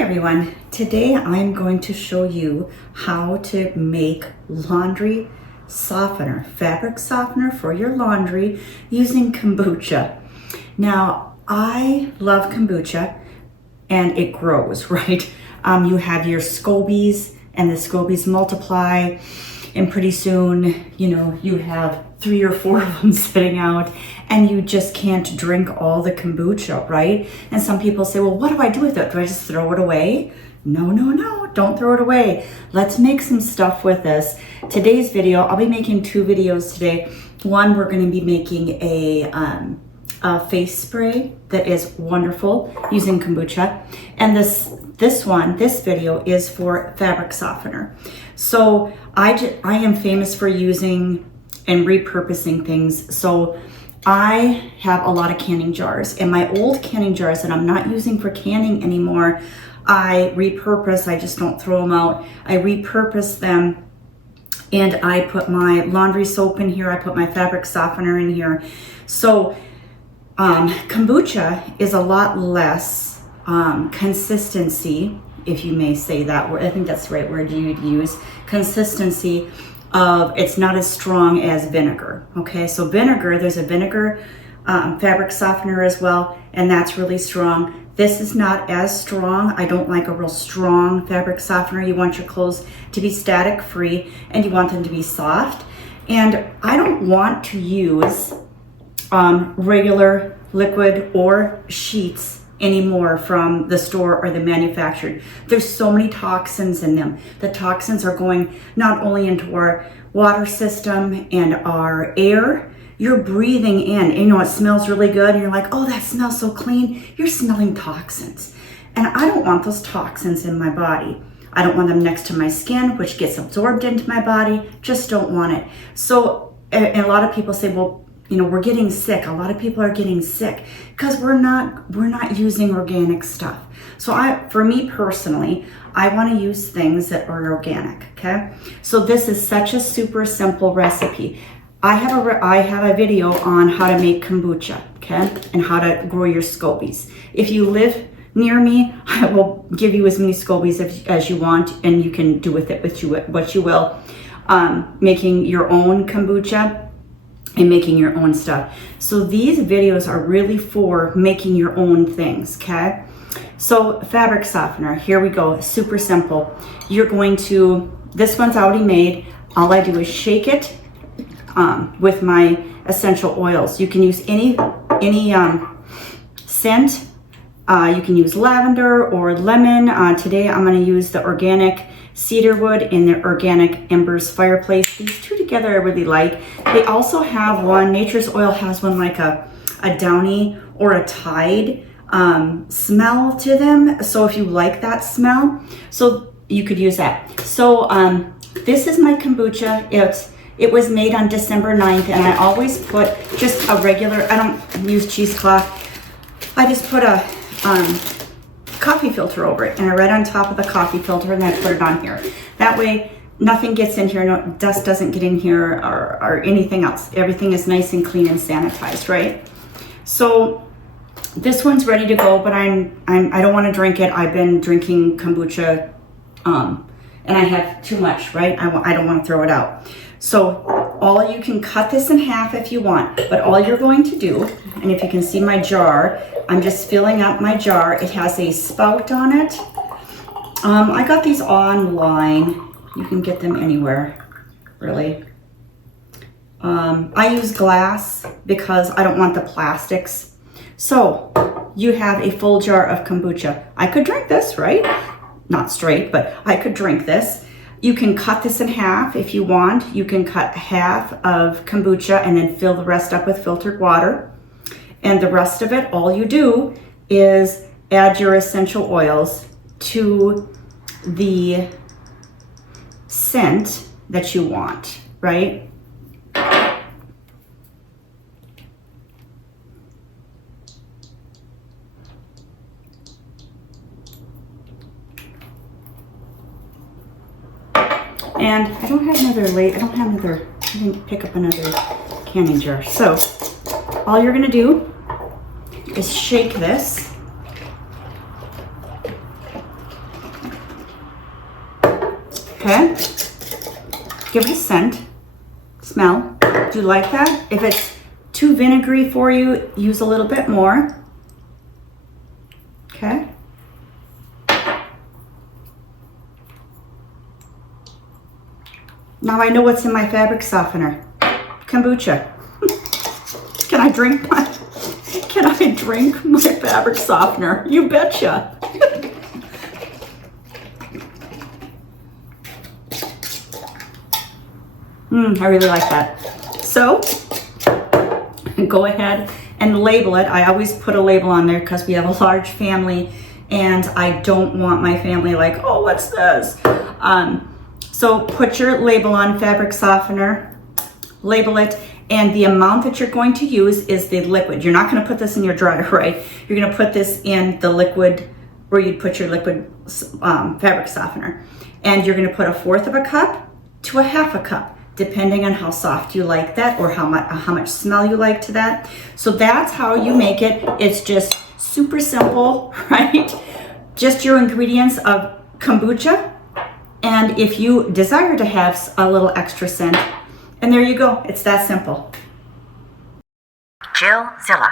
Everyone, today I'm going to show you how to make laundry softener, fabric softener for your laundry using kombucha. Now, I love kombucha and it grows, right? You have your scobies and the scobies multiply, and pretty soon, you have 3 or 4 of them sitting out and you just can't drink all the kombucha, right? And some people say, well, what do I do with it? Do I just throw it away? No, don't throw it away. Let's make some stuff with this. Today's video, I'll be making 2 videos today. One, we're gonna be making a face spray that is wonderful using kombucha. And this video is for fabric softener. So I am famous for using and repurposing things. So I have a lot of canning jars, and my old canning jars that I'm not using for canning anymore, I repurpose. I just don't throw them out. I repurpose them, and I put my laundry soap in here. I put my fabric softener in here. So kombucha is a lot less consistency, if you may say that word. I think that's the right word you'd use. Consistency of, it's not as strong as vinegar. Okay, so vinegar, there's a vinegar fabric softener as well, and that's really strong. This is not as strong. I don't like a real strong fabric softener. You want your clothes to be static free and you want them to be soft. And I don't want to use regular liquid or sheets anymore from the store or the manufactured. There's so many toxins in them. The toxins are going not only into our water system and our air. You're breathing in, it smells really good, and you're like, oh, that smells so clean. You're smelling toxins. And I don't want those toxins in my body. I don't want them next to my skin, which gets absorbed into my body. Just don't want it. So, and a lot of people say, well, we're getting sick. A lot of people are getting sick because we're not using organic stuff. So for me personally, I want to use things that are organic, okay? So this is such a super simple recipe. I have a video on how to make kombucha, okay? And how to grow your scobies. If you live near me, I will give you as many scobies as you want, and you can do with it what you will. Making your own kombucha and making your own stuff. So these videos are really for making your own things, okay? So fabric softener, here we go, super simple. This one's already made. All I do is shake it with my essential oils. You can use any scent. You can use lavender or lemon. Today I'm gonna use the organic cedarwood and the organic embers fireplace. These 2 together I really like. They also have one, Nature's Oil has one like a Downy or a Tide smell to them. So if you like that smell, so you could use that. So this is my kombucha. It was made on December 9th, and I always put just a regular, I don't use cheesecloth. I just put a coffee filter over it, and I write on top of the coffee filter, and I put it on here. That way nothing gets in here, no dust doesn't get in here or anything else. Everything is nice and clean and sanitized, right? So this one's ready to go, but I don't want to drink it. I've been drinking kombucha and I have too much, right? I don't want to throw it out. So you can cut this in half if you want, but all you're going to do, and if you can see my jar, I'm just filling up my jar. It has a spout on it. I got these online. You can get them anywhere, really. I use glass because I don't want the plastics. So you have a full jar of kombucha. I could drink this, right? Not straight, but I could drink this. You can cut this in half if you want. You can cut half of kombucha and then fill the rest up with filtered water. And the rest of it, all you do is add your essential oils to the scent that you want, right? And I don't have another, I didn't pick up another canning jar. So all you're gonna do is shake this. Okay? Give it a scent, smell. Do you like that? If it's too vinegary for you, use a little bit more. Okay? Now I know what's in my fabric softener. Kombucha. Can I drink my fabric softener? You betcha. I really like that. So go ahead and label it. I always put a label on there because we have a large family and I don't want my family like, oh, what's this? So put your label on fabric softener, label it, and the amount that you're going to use is the liquid. You're not going to put this in your dryer, right? You're going to put this in the liquid where you'd put your liquid fabric softener. And you're going to put 1/4 of a cup to 1/2 a cup, depending on how soft you like that or how much smell you like to that. So that's how you make it. It's just super simple, right? Just your ingredients of kombucha. And if you desire to have a little extra scent, and there you go. It's that simple. Jillzilla.